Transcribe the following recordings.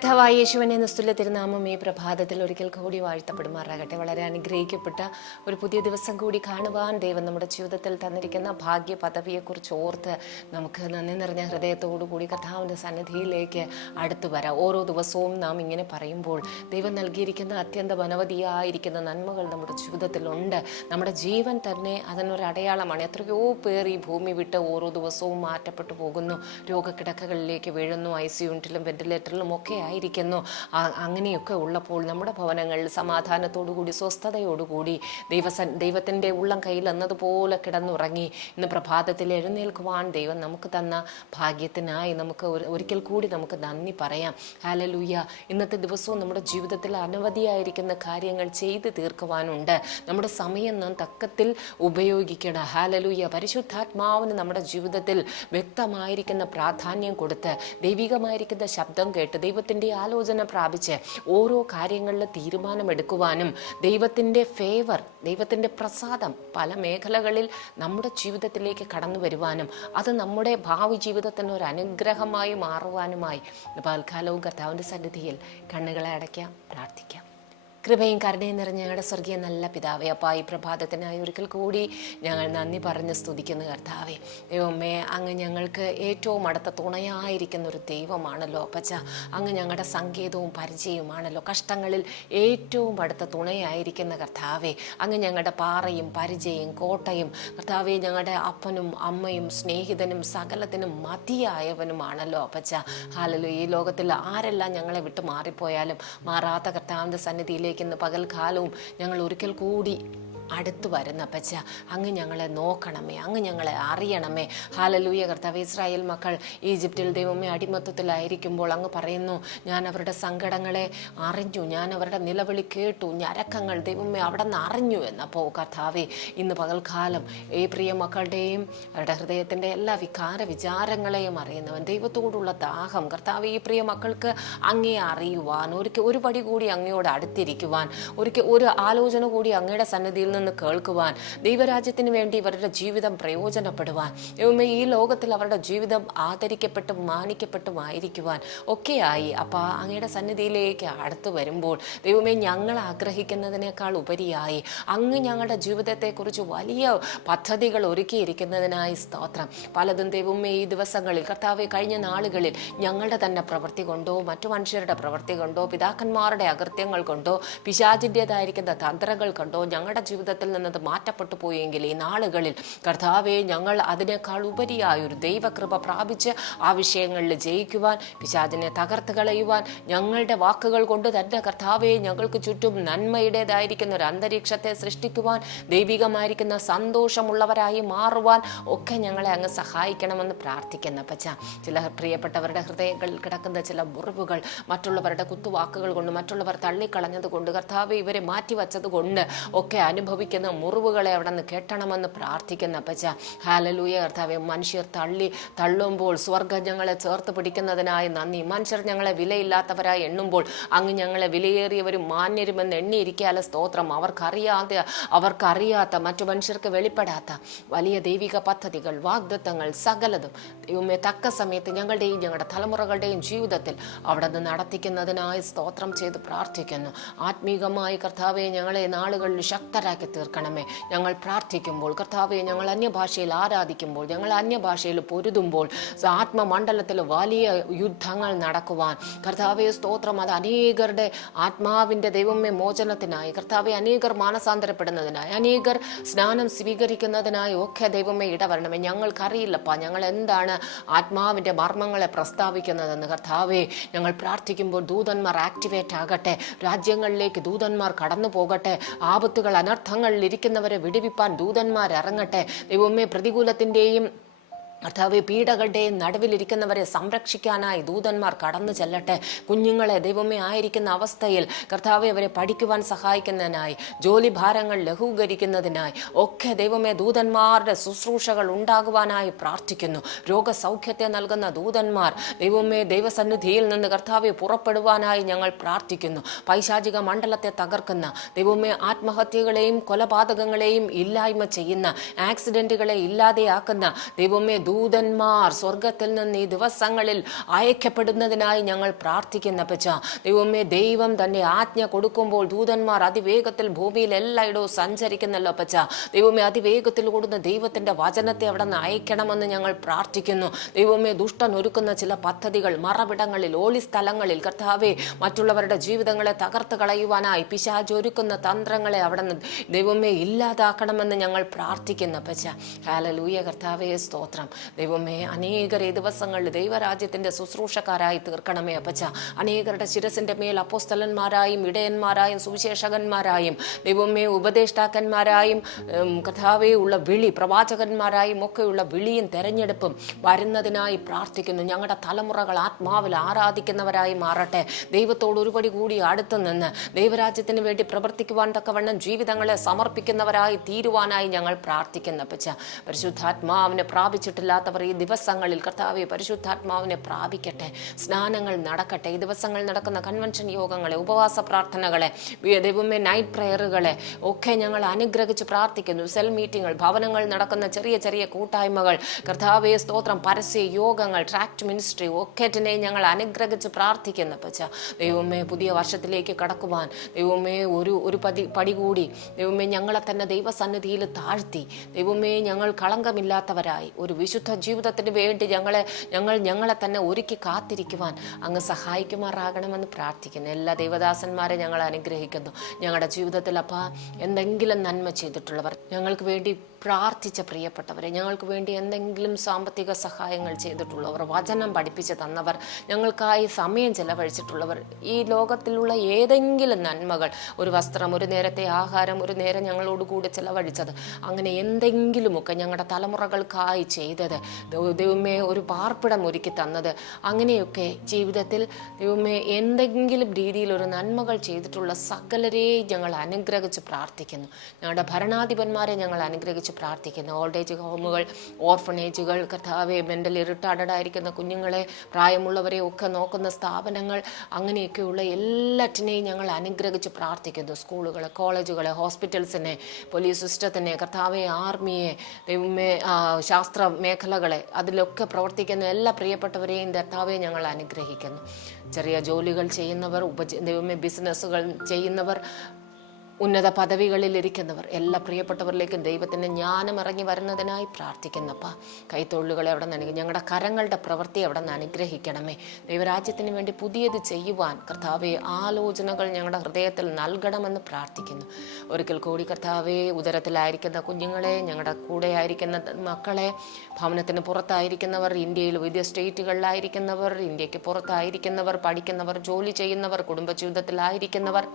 കഥാവായ യേശുവിനെ നിസ്തുല്യ തിരുനാമം ഈ പ്രഭാതത്തിൽ ഒരിക്കൽ കൂടി വാഴ്ത്തപ്പെടുമാറാകട്ടെ. വളരെ അനുഗ്രഹിക്കപ്പെട്ട ഒരു പുതിയ ദിവസം കൂടി കാണുവാൻ ദൈവം നമ്മുടെ ജീവിതത്തിൽ തന്നിരിക്കുന്ന ഭാഗ്യ പദവിയെക്കുറിച്ച് ഓർത്ത് നമുക്ക് നന്ദി നിറഞ്ഞ ഹൃദയത്തോടു കൂടി കഥാവിന്റെ സന്നിധിയിലേക്ക് അടുത്തു വരാം. ഓരോ ദിവസവും നാം ഇങ്ങനെ പറയുമ്പോൾ ദൈവം നൽകിയിരിക്കുന്ന അത്യന്തം അനവധിയായിരിക്കുന്ന നന്മകൾ നമ്മുടെ ജീവിതത്തിലുണ്ട് നമ്മുടെ ജീവൻ തന്നെ അതിനൊരു അടയാളമാണ്. എത്രയോ പേർ ഈ ഭൂമി വിട്ട് ഓരോ ദിവസവും മാറ്റപ്പെട്ടു പോകുന്നു. രോഗക്കിടക്കകളിലേക്ക് വീഴുന്നു. ഐ സി യൂണിറ്റിലും വെന്റിലേറ്ററിലും ഒക്കെ ആയിരിക്കുന്നു അങ്ങനെയൊക്കെ ഉള്ളപ്പോൾ നമ്മുടെ ഭവനങ്ങളിൽ സമാധാനത്തോടുകൂടി സ്വസ്ഥതയോടുകൂടി ദൈവസ ദൈവത്തിന്റെ ഉള്ളം കയ്യിൽ എന്നതുപോലെ കിടന്നുറങ്ങി ഇന്ന് പ്രഭാതത്തിൽ എഴുന്നേൽക്കുവാൻ ദൈവം നമുക്ക് തന്ന ഭാഗ്യത്തിനായി നമുക്ക് ഒരിക്കൽ കൂടി നമുക്ക് നന്ദി പറയാം. ഹാലലൂയ ഇന്നത്തെ ദിവസവും നമ്മുടെ ജീവിതത്തിൽ അനവധിയായിരിക്കുന്ന കാര്യങ്ങൾ ചെയ്ത് തീർക്കുവാനുണ്ട്. നമ്മുടെ സമയം നാം തക്കത്തിൽ ഉപയോഗിക്കണം. ഹാലലൂയ പരിശുദ്ധാത്മാവിന് നമ്മുടെ ജീവിതത്തിൽ വ്യക്തമായിരിക്കുന്ന പ്രാധാന്യം കൊടുത്ത് ദൈവികമായിരിക്കുന്ന ശബ്ദം കേട്ട് ദൈവത്തിന്റെ ആലോചന പ്രാപിച്ച് ഓരോ കാര്യങ്ങളിൽ തീരുമാനമെടുക്കുവാനും ദൈവത്തിന്റെ ഫേവർ ദൈവത്തിന്റെ പ്രസാദം പല മേഖലകളിൽ നമ്മുടെ ജീവിതത്തിലേക്ക് കടന്നു വരുവാനും അത് നമ്മുടെ ഭാവി ജീവിതത്തിന് ഒരു അനുഗ്രഹമായി മാറുവാനുമായി. പാൽക്കാലവും കർത്താവിന്റെ സന്നിധിയിൽ കണ്ണുകളെ അടയ്ക്കാം പ്രാർത്ഥിക്കാം. കൃപയും കരുണയും നിറഞ്ഞ ഞങ്ങളുടെ സ്വർഗീയ നല്ല പിതാവേ അപ്പോൾ ഈ പ്രഭാതത്തിനായി ഒരിക്കൽ കൂടി ഞങ്ങൾ നന്ദി പറഞ്ഞ് സ്തുതിക്കുന്ന കർത്താവേ. ദൈവമേ അങ്ങ് ഞങ്ങൾക്ക് ഏറ്റവും അടുത്ത തുണയായിരിക്കുന്ന ഒരു ദൈവമാണല്ലോ അപ്പച്ച. അങ്ങ് ഞങ്ങളുടെ സങ്കേതവും പരിചയവുമാണല്ലോ കഷ്ടങ്ങളിൽ ഏറ്റവും അടുത്ത തുണയായിരിക്കുന്ന കർത്താവേ. അങ്ങ് ഞങ്ങളുടെ പാറയും പരിചയം കോട്ടയും കർത്താവേ ഞങ്ങളുടെ അപ്പനും അമ്മയും സ്നേഹിതനും സകലത്തിനും മതിയായവനുമാണല്ലോ അപ്പച്ച. ഹാലലു ഈ ലോകത്തിൽ ആരെല്ലാം ഞങ്ങളെ വിട്ടു മാറിപ്പോയാലും മാറാത്ത കർത്താവിന്റെ സന്നിധിയിലേക്ക് ഇന്ന് പകൽക്കാലവും ഞങ്ങൾ ഒരിക്കൽ കൂടി അടുത്ത് വരുന്ന അപ്പച്ച അങ്ങ് ഞങ്ങളെ നോക്കണമേ അങ്ങ് ഞങ്ങളെ അറിയണമേ. ഹാലലൂയ കർത്താവ് ഇസ്രായേൽ മക്കൾ ഈജിപ്തിൽ ദൈവമേ അടിമത്തത്തിലായിരിക്കുമ്പോൾ അങ്ങ് പറയുന്നു ഞാൻ അവരുടെ സങ്കടങ്ങളെ അറിഞ്ഞു ഞാൻ അവരുടെ നിലവിളി കേട്ടു ഞരക്കങ്ങൾ ദൈവമേ അവിടെ നിന്ന് അറിഞ്ഞു എന്നപ്പോൾ കർത്താവേ ഇന്ന് പകൽക്കാലം ഈ പ്രിയ മക്കളുടെയും അവരുടെ ഹൃദയത്തിന്റെ എല്ലാ വികാര വിചാരങ്ങളെയും അറിയുന്നവൻ ദൈവത്തോടുള്ള ദാഹം കർത്താവ് ഈ പ്രിയ മക്കൾക്ക് അങ്ങേ അറിയുവാൻ ഒരിക്കൽ ഒരു പടി കൂടി അങ്ങയോട് അടുത്തിരിക്കുവാൻ ഒരിക്കൽ ഒരു ആലോചന കൂടി അങ്ങയുടെ സന്നിധിയിൽ നിന്ന് കേൾക്കുവാൻ ദൈവരാജ്യത്തിന് വേണ്ടി ഇവരുടെ ജീവിതം പ്രയോജനപ്പെടുവാൻ ഈ ലോകത്തിൽ അവരുടെ ജീവിതം ആദരിക്കപ്പെട്ടും മാനിക്കപ്പെട്ടും ആയിരിക്കുവാൻ ഒക്കെയായി. അപ്പോൾ അങ്ങയുടെ സന്നിധിയിലേക്ക് അടുത്ത് വരുമ്പോൾ ദൈവമേ ഞങ്ങൾ ആഗ്രഹിക്കുന്നതിനേക്കാൾ ഉപരിയായി അങ്ങ് ഞങ്ങളുടെ ജീവിതത്തെക്കുറിച്ച് വലിയ പദ്ധതികൾ ഒരുക്കിയിരിക്കുന്നതിനായി സ്തോത്രം. പലതും ദൈവമേ ഈ ദിവസങ്ങളിൽ കർത്താവ് കഴിഞ്ഞ നാളുകളിൽ ഞങ്ങളുടെ തന്നെ പ്രവൃത്തി കൊണ്ടോ മറ്റു മനുഷ്യരുടെ പ്രവൃത്തി കൊണ്ടോ പിതാക്കന്മാരുടെ അകൃത്യങ്ങൾ കൊണ്ടോ പിശാചിന്റെതായിരിക്കുന്ന തന്ത്രങ്ങൾ കൊണ്ടോ ഞങ്ങളുടെ ജീവിതത്തിൽ നിന്നത് മാറ്റപ്പെട്ടു പോയെങ്കിൽ ഈ നാളുകളിൽ കർത്താവെ ഞങ്ങൾ അതിനേക്കാൾ ഉപരിയായ ഒരു ദൈവകൃപ പ്രാപിച്ച് ആ വിഷയങ്ങളിൽ ജയിക്കുവാൻ പിശാചിനെ തകർത്ത് കളയുവാൻ ഞങ്ങളുടെ വാക്കുകൾ കൊണ്ട് തന്നെ കർത്താവെ ഞങ്ങൾക്ക് ചുറ്റും നന്മയുടേതായിരിക്കുന്ന ഒരു അന്തരീക്ഷത്തെ സൃഷ്ടിക്കുവാൻ ദൈവികമായിരിക്കുന്ന സന്തോഷമുള്ളവരായി മാറുവാൻ ഒക്കെ ഞങ്ങളെ അങ്ങ് സഹായിക്കണമെന്ന് പ്രാർത്ഥിക്കുന്ന. പച്ച ചില പ്രിയപ്പെട്ടവരുടെ ഹൃദയങ്ങളിൽ കിടക്കുന്ന ചില മുറിവുകൾ മറ്റുള്ളവരുടെ കുത്തുവാക്കുകൾ കൊണ്ട് മറ്റുള്ളവർ തള്ളിക്കളഞ്ഞത് കൊണ്ട് കർത്താവ് ഇവരെ മാറ്റിവച്ചത് കൊണ്ട് ഒക്കെ അനുഭവിക്കുന്ന മുറിവുകളെ അവിടെ നിന്ന് കെട്ടണമെന്ന് പ്രാർത്ഥിക്കുന്ന അപ്പച്ച. ഹാലലൂയ കർത്താവെ. മനുഷ്യർ തള്ളി തള്ളുമ്പോൾ സ്വർഗം ഞങ്ങളെ ചേർത്ത് പിടിക്കുന്നതിനായി നന്ദി. മനുഷ്യർ ഞങ്ങളെ വിലയില്ലാത്തവരായി എണ്ണുമ്പോൾ അങ്ങ് ഞങ്ങളെ വിലയേറിയവരും മാന്യരുമെന്ന് എണ്ണിയിരിക്കാല സ്തോത്രം. അവർക്കറിയാതെ അവർക്കറിയാത്ത മറ്റു മനുഷ്യർക്ക് വെളിപ്പെടാത്ത വലിയ ദൈവിക പദ്ധതികൾ വാഗ്ദത്തങ്ങൾ സകലതും ദൈവമേ തക്ക സമയത്ത് ഞങ്ങളുടെയും ഞങ്ങളുടെ തലമുറകളുടെയും ജീവിതത്തിൽ അവിടെ നിന്ന് നടത്തിക്കുന്നതിനായി സ്തോത്രം ചെയ്ത് പ്രാർത്ഥിക്കുന്നു. ആത്മീകമായി കർത്താവെ ഞങ്ങളെ നാളുകളിൽ ശക്തരാക്കി തീർക്കണമേ. ഞങ്ങൾ പ്രാർത്ഥിക്കുമ്പോൾ കർത്താവെ ഞങ്ങൾ അന്യഭാഷയിൽ ആരാധിക്കുമ്പോൾ ഞങ്ങൾ അന്യഭാഷയിൽ പൊരുതുമ്പോൾ ആത്മമണ്ഡലത്തിൽ വലിയ യുദ്ധങ്ങൾ നടക്കുവാൻ. കർത്താവെ സ്തോത്രം. അത് അനേകരുടെ ആത്മാവിന്റെ ദൈവമേ മോചനത്തിനായി. കർത്താവെ അനേകർ മാനസാന്തരപ്പെടുന്നതിനായി അനേകർ സ്നാനം സ്വീകരിക്കുന്നതിനായി ഒക്കെ ദൈവമേ ഇടവരണമേ. ഞങ്ങൾക്കറിയില്ലപ്പാ ഞങ്ങൾ എന്താണ് ആത്മാവിന്റെ മർമ്മങ്ങളെ പ്രസ്താവിക്കുന്നതെന്ന്. കർത്താവെ ഞങ്ങൾ പ്രാർത്ഥിക്കുമ്പോൾ ദൂതന്മാർ ആക്ടിവേറ്റ് ആകട്ടെ. രാജ്യങ്ങളിലേക്ക് ദൂതന്മാർ കടന്നു പോകട്ടെ ആപത്തുകൾ അനർത്ഥങ്ങളിൽ ഇരിക്കുന്നവരെ വിടുവിപ്പാൻ ദൂതന്മാർ ഇറങ്ങട്ടെ ദൈവമേ പ്രതികൂലത്തിന്റെയും കർത്താവ് പീഡകളുടെ നടുവിലിരിക്കുന്നവരെ സംരക്ഷിക്കാനായി ദൂതന്മാർ കടന്നു ചെല്ലട്ടെ. കുഞ്ഞുങ്ങളെ ദൈവമേ ആയിരിക്കുന്ന അവസ്ഥയിൽ കർത്താവ് അവരെ പഠിക്കുവാൻ സഹായിക്കുന്നതിനായി ജോലി ഭാരങ്ങൾ ലഘൂകരിക്കുന്നതിനായി ഒക്കെ ദൈവമേ ദൂതന്മാരുടെ ശുശ്രൂഷകൾ ഉണ്ടാകുവാനായി പ്രാർത്ഥിക്കുന്നു. രോഗസൗഖ്യത്തെ നൽകുന്ന ദൂതന്മാർ ദൈവമേ ദൈവസന്നിധിയിൽ നിന്ന് കർത്താവെ പുറപ്പെടുവാനായി ഞങ്ങൾ പ്രാർത്ഥിക്കുന്നു. പൈശാചിക മണ്ഡലത്തെ തകർക്കുന്ന ദൈവമേ ആത്മഹത്യകളെയും കൊലപാതകങ്ങളെയും ഇല്ലായ്മ ചെയ്യുന്ന ആക്സിഡന്റുകളെ ഇല്ലാതെയാക്കുന്ന ദൈവമേ ദൂതന്മാർ സ്വർഗത്തിൽ നിന്ന് ഈ ദിവസങ്ങളിൽ അയക്കപ്പെടുന്നതിനായി ഞങ്ങൾ പ്രാർത്ഥിക്കുന്ന പച്ച ദൈവമേ ദൈവം തന്നെ ആജ്ഞ കൊടുക്കുമ്പോൾ ദൂതന്മാർ അതിവേഗത്തിൽ ഭൂമിയിൽ എല്ലായിടവും സഞ്ചരിക്കുന്നല്ലോ പച്ച ദൈവമേ അതിവേഗത്തിൽ കൂടുന്ന ദൈവത്തിന്റെ വചനത്തെ അവിടെ നിന്ന് അയക്കണമെന്ന് ഞങ്ങൾ പ്രാർത്ഥിക്കുന്നു. ദൈവമേ ദുഷ്ടൻ ഒരുക്കുന്ന ചില പദ്ധതികൾ മറവിടങ്ങളിൽ ഓളി സ്ഥലങ്ങളിൽ കർത്താവെ മറ്റുള്ളവരുടെ ജീവിതങ്ങളെ തകർത്ത് കളയുവാനായി പിശാജ് ഒരുക്കുന്ന തന്ത്രങ്ങളെ അവിടെ നിന്ന് ദൈവമേ ഇല്ലാതാക്കണമെന്ന് ഞങ്ങൾ പ്രാർത്ഥിക്കുന്നു പച്ച ഹാലലൂയ കർത്താവേ സ്തോത്രം. ദൈവമേ അനേകരെ ദിവസങ്ങളിൽ ദൈവരാജ്യത്തിന്റെ ശുശ്രൂഷക്കാരായി തീർക്കണമേ അപ്പച്ച. അനേകരുടെ ശിരസിന്റെ മേൽ അപ്പോസ്തലന്മാരായും ഇടയന്മാരായും സുവിശേഷകന്മാരായും ദൈവമേ ഉപദേഷ്ടാക്കന്മാരായും കഥാവേ ഉള്ള വിളി പ്രവാചകന്മാരായും ഒക്കെയുള്ള വിളിയും തെരഞ്ഞെടുപ്പും വരുന്നതിനായി പ്രാർത്ഥിക്കുന്നു. ഞങ്ങളുടെ തലമുറകൾ ആത്മാവിൽ ആരാധിക്കുന്നവരായി മാറട്ടെ. ദൈവത്തോട് ഒരുപടി കൂടി അടുത്ത് നിന്ന് ദൈവരാജ്യത്തിന് വേണ്ടി പ്രവർത്തിക്കുവാൻ തക്കവണ്ണം ജീവിതങ്ങളെ സമർപ്പിക്കുന്നവരായി തീരുവാനായി ഞങ്ങൾ പ്രാർത്ഥിക്കുന്ന പച്ച പരിശുദ്ധാത്മാവിനെ പ്രാപിച്ചിട്ടില്ലാത്തവർ ഈ ദിവസങ്ങളിൽ കർത്താവെ പരിശുദ്ധാത്മാവിനെ പ്രാപിക്കട്ടെ. സ്നാനങ്ങൾ നടക്കട്ടെ. ഈ ദിവസങ്ങൾ നടക്കുന്ന കൺവെൻഷൻ യോഗങ്ങളെ ഉപവാസ പ്രാർത്ഥനകളെ ദൈവമേ നൈറ്റ് പ്രയറുകളെ ഒക്കെ ഞങ്ങൾ അനുഗ്രഹിച്ച് പ്രാർത്ഥിക്കുന്നു. സെൽ മീറ്റിങ്ങൾ ഭവനങ്ങൾ നടക്കുന്ന ചെറിയ ചെറിയ കൂട്ടായ്മകൾ. കർത്താവെ സ്തോത്രം പരസ്യ യോഗങ്ങൾ ട്രാക്ട് മിനിസ്ട്രി ഒക്കെറ്റിനെ ഞങ്ങൾ അനുഗ്രഹിച്ച് പ്രാർത്ഥിക്കുന്നു. ദൈവമേ പുതിയ വർഷത്തിലേക്ക് കടക്കുവാൻ ദൈവമേ ഒരു ഒരു പതി പടി കൂടി ദൈവമേ ഞങ്ങളെ തന്നെ ദൈവസന്നിധിയിൽ താഴ്ത്തി ദൈവമേ ഞങ്ങൾ കളങ്കമില്ലാത്തവരായി ഒരു വിശുദ്ധ ജീവിതത്തിന് വേണ്ടി ഞങ്ങളെ ഞങ്ങൾ ഞങ്ങളെ തന്നെ ഒരുക്കി കാത്തിരിക്കുവാൻ അങ്ങ് സഹായിക്കുമാറാകണമെന്ന് പ്രാർത്ഥിക്കുന്നു. എല്ലാ ദൈവദാസന്മാരെ ഞങ്ങൾ അനുഗ്രഹിക്കുന്നു. ഞങ്ങളുടെ ജീവിതത്തിൽ അപ്പ എന്തെങ്കിലും നന്മ ചെയ്തിട്ടുള്ളവർ ഞങ്ങൾക്ക് വേണ്ടി പ്രാർത്ഥിച്ച പ്രിയപ്പെട്ടവരെ ഞങ്ങൾക്ക് വേണ്ടി എന്തെങ്കിലും സാമ്പത്തിക സഹായങ്ങൾ ചെയ്തിട്ടുള്ളവർ വചനം പഠിപ്പിച്ച് തന്നവർ ഞങ്ങൾക്കായി സമയം ചെലവഴിച്ചിട്ടുള്ളവർ ഈ ലോകത്തിലുള്ള ഏതെങ്കിലും നന്മകൾ ഒരു വസ്ത്രം ഒരു നേരത്തെ ആഹാരം ഒരു നേരം ഞങ്ങളോട് കൂടെ ചെലവഴിച്ചത് അങ്ങനെ എന്തെങ്കിലുമൊക്കെ ഞങ്ങളുടെ തലമുറകൾക്കായി ചെയ്തത് ദൈവമേ ഒരു പാർപ്പിടം ഒരുക്കി തന്നത് അങ്ങനെയൊക്കെ ജീവിതത്തിൽ ദൈവമേ എന്തെങ്കിലും രീതിയിൽ ഒരു നന്മകൾ ചെയ്തിട്ടുള്ള സകലരെയും ഞങ്ങൾ അനുഗ്രഹിച്ച് പ്രാർത്ഥിക്കുന്നു. ഞങ്ങളുടെ ഭരണാധിപന്മാരെ ഞങ്ങൾ അനുഗ്രഹിച്ച് പ്രാർത്ഥിക്കുന്നു. ഓൾഡ് ഏജ് ഹോമുകൾ ഓർഫണേജുകൾ കർത്താവെ മെന്റലി റിട്ടയർഡ് ആയിരിക്കുന്ന കുഞ്ഞുങ്ങളെ പ്രായമുള്ളവരെ ഒക്കെ നോക്കുന്ന സ്ഥാപനങ്ങൾ അങ്ങനെയൊക്കെയുള്ള എല്ലാറ്റിനെയും ഞങ്ങൾ അനുഗ്രഹിച്ച് പ്രാർത്ഥിക്കുന്നു. സ്കൂളുകൾ കോളേജുകൾ ഹോസ്പിറ്റൽസിനെ പോലീസ് സിസ്റ്റത്തിനെ കർത്താവെ ആർമിയെ ദൈവമേ ശാസ്ത്ര മേഖലകളെ അതിലൊക്കെ പ്രവർത്തിക്കുന്ന എല്ലാ പ്രിയപ്പെട്ടവരെയും കർത്താവെ ഞങ്ങൾ അനുഗ്രഹിക്കുന്നു. ചെറിയ ജോലികൾ ചെയ്യുന്നവർ ഉപജ ദൈവമേ ബിസിനസ്സുകൾ ചെയ്യുന്നവർ ഉന്നത പദവികളിൽ ഇരിക്കുന്നവർ എല്ലാ പ്രിയപ്പെട്ടവരിലേക്കും ദൈവത്തിന്റെ ജ്ഞാനം ഇറങ്ങി വരുന്നതിനായി പ്രാർത്ഥിക്കുന്നപ്പ കൈത്തൊഴിലുകളെ അവിടെ നിന്ന് ഞങ്ങളുടെ കരങ്ങളുടെ പ്രവൃത്തി അവിടെ നിന്ന് അനുഗ്രഹിക്കണമേ. ദൈവരാജ്യത്തിന് വേണ്ടി പുതിയത് ചെയ്യുവാൻ കർത്താവെ ആലോചനകൾ ഞങ്ങളുടെ ഹൃദയത്തിൽ നൽകണമെന്ന് പ്രാർത്ഥിക്കുന്നു. ഒരിക്കൽ കൂടി കർത്താവെ ഉദരത്തിലായിരിക്കുന്ന കുഞ്ഞുങ്ങളെ ഞങ്ങളുടെ കൂടെ ആയിരിക്കുന്ന മക്കളെ ഭവനത്തിന് പുറത്തായിരിക്കുന്നവർ ഇന്ത്യയിൽ വിവിധ സ്റ്റേറ്റുകളിലായിരിക്കുന്നവർ ഇന്ത്യയ്ക്ക് പുറത്തായിരിക്കുന്നവർ പഠിക്കുന്നവർ ജോലി ചെയ്യുന്നവർ കുടുംബജീവിതത്തിലായിരിക്കുന്നവർ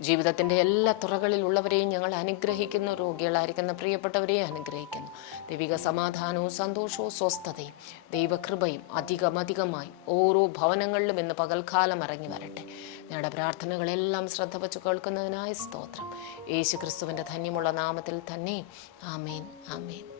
ജീവിതത്തിന്റെ എല്ലാ തുറകളിലുള്ളവരെയും ഞങ്ങൾ അനുഗ്രഹിക്കുന്നു രോഗികളായിരിക്കുന്ന പ്രിയപ്പെട്ടവരെയും അനുഗ്രഹിക്കുന്നു. ദൈവിക സമാധാനവും സന്തോഷവും സ്വസ്ഥതയും ദൈവകൃപയും അധികമധികമായി ഓരോ ഭവനങ്ങളിലും ഇന്ന് പകൽക്കാലം ഇറങ്ങി വരട്ടെ. ഞങ്ങളുടെ പ്രാർത്ഥനകളെല്ലാം ശ്രദ്ധ വച്ച് കേൾക്കുന്നതിനായ സ്തോത്രം. യേശു ക്രിസ്തുവിന്റെ ധന്യമുള്ള നാമത്തിൽ തന്നെ ആമേൻ ആമേൻ.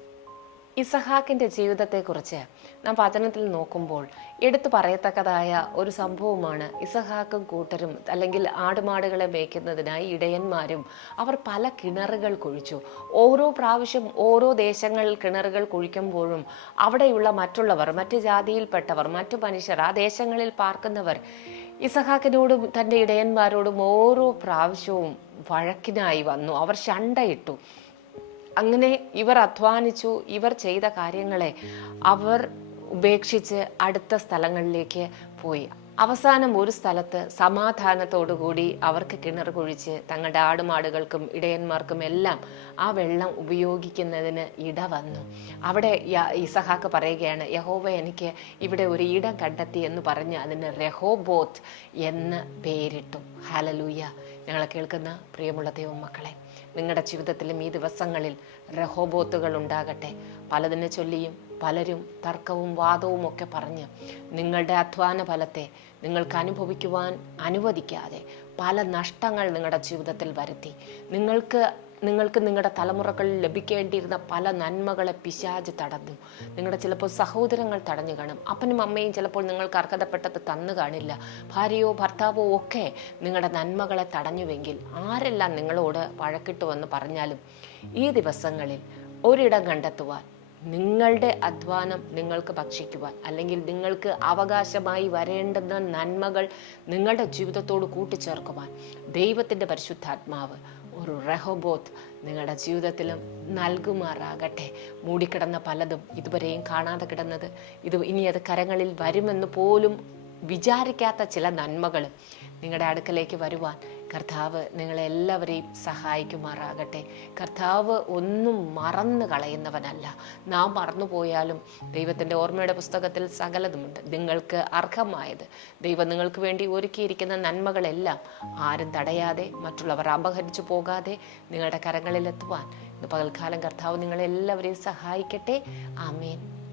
ഇസഹാക്കിന്റെ ജീവിതത്തെക്കുറിച്ച് നാം വചനത്തിൽ നോക്കുമ്പോൾ എടുത്തു പറയത്തക്കതായ ഒരു സംഭവമാണ് ഇസഹാക്കും കൂട്ടരും അല്ലെങ്കിൽ ആടുമാടുകളെ മേയ്ക്കുന്നതിനായി ഇടയന്മാരും അവർ പല കിണറുകൾ കുഴിച്ചു. ഓരോ പ്രാവശ്യം ഓരോ ദേശങ്ങളിൽ കിണറുകൾ കുഴിക്കുമ്പോഴും അവിടെയുള്ള മറ്റുള്ളവർ മറ്റ് ജാതിയിൽപ്പെട്ടവർ മറ്റു മനുഷ്യർ ആ ദേശങ്ങളിൽ പാർക്കുന്നവർ ഇസഹാക്കിനോടും തന്റെ ഇടയന്മാരോടും ഓരോ പ്രാവശ്യവും വഴക്കിനായി വന്നു. അവർ ശണ്ടയിട്ടു. അങ്ങനെ ഇവർ അധ്വാനിച്ചു ഇവർ ചെയ്ത കാര്യങ്ങളെ അവർ ഉപേക്ഷിച്ച് അടുത്ത സ്ഥലങ്ങളിലേക്ക് പോയി. അവസാനം ഒരു സ്ഥലത്ത് സമാധാനത്തോടുകൂടി അവർക്ക് കിണർ കുഴിച്ച് തങ്ങളുടെ ആടുമാടുകൾക്കും ഇടയന്മാർക്കും എല്ലാം ആ വെള്ളം ഉപയോഗിക്കുന്നതിന് ഇട വന്നു. അവിടെ ഇസഹാക്ക് പറയുകയാണ് യഹോവ എനിക്ക് ഇവിടെ ഒരു ഇടം കണ്ടെത്തി എന്ന് പറഞ്ഞ് അതിന് രഹോബോത്ത് എന്ന് പേരിട്ടു. ഹാലലൂയ ഞങ്ങളെ കേൾക്കുന്ന പ്രിയമുള്ള ദൈവമക്കളെ നിങ്ങളുടെ ജീവിതത്തിലും ഈ ദിവസങ്ങളിൽ രഹോബോത്തുകൾ ഉണ്ടാകട്ടെ. പലതിനെ ചൊല്ലിയും പലരും തർക്കവും വാദവും ഒക്കെ പറഞ്ഞ് നിങ്ങളുടെ അധ്വാന ഫലത്തെ നിങ്ങൾക്ക് അനുഭവിക്കുവാൻ അനുവദിക്കാതെ പല നഷ്ടങ്ങൾ നിങ്ങളുടെ ജീവിതത്തിൽ വരുത്തി. നിങ്ങൾക്ക് നിങ്ങൾക്ക് നിങ്ങളുടെ തലമുറകളിൽ ലഭിക്കേണ്ടിയിരുന്ന പല നന്മകളെ പിശാജ് തടഞ്ഞു. നിങ്ങളുടെ ചിലപ്പോൾ സഹോദരങ്ങൾ തടഞ്ഞു കാണും. അപ്പനും അമ്മയും ചിലപ്പോൾ നിങ്ങൾക്ക് അർഹതപ്പെട്ടത് തന്നു കാണില്ല. ഭാര്യയോ ഭർത്താവോ ഒക്കെ നിങ്ങളുടെ നന്മകളെ തടഞ്ഞുവെങ്കിൽ ആരെല്ലാം നിങ്ങളോട് വഴക്കിട്ടു എന്ന് പറഞ്ഞാലും ഈ ദിവസങ്ങളിൽ ഒരിടം കണ്ടെത്തുവാൻ നിങ്ങളുടെ അധ്വാനം നിങ്ങൾക്ക് ഭക്ഷിക്കുവാൻ അല്ലെങ്കിൽ നിങ്ങൾക്ക് അവകാശമായി വരേണ്ടുന്ന നന്മകൾ നിങ്ങളുടെ ജീവിതത്തോട് കൂട്ടിച്ചേർക്കുവാൻ ദൈവത്തിന്റെ പരിശുദ്ധാത്മാവ് ഒരു റെഹോബോത്ത് നിങ്ങളുടെ ജീവിതത്തിലും നൽകുമാറാകട്ടെ. മൂടിക്കിടന്ന പലതും ഇതുവരെയും കാണാതെ കിടന്നത്. ഇത് ഇനി അത് കരങ്ങളിൽ വരുമെന്ന് പോലും വിചാരിക്കാത്ത ചില നന്മകൾ നിങ്ങളുടെ അടുക്കലേക്ക് വരുവാൻ കർത്താവ് നിങ്ങളെല്ലാവരെയും സഹായിക്കുമാറാകട്ടെ. കർത്താവ് ഒന്നും മറന്നു കളയുന്നവനല്ല. നാം മറന്നുപോയാലും ദൈവത്തിന്റെ ഓർമ്മയുടെ പുസ്തകത്തിൽ സകലതുമുണ്ട്. നിങ്ങൾക്ക് അർഹമായത് ദൈവം നിങ്ങൾക്ക് വേണ്ടി ഒരുക്കിയിരിക്കുന്ന നന്മകളെല്ലാം ആരും തടയാതെ മറ്റുള്ളവർ അപഹരിച്ചു പോകാതെ നിങ്ങളുടെ കരങ്ങളിലെത്തുവാൻ. ഇന്ന് പകൽക്കാലം കർത്താവ് നിങ്ങളെല്ലാവരെയും സഹായിക്കട്ടെ. ആമേൻ.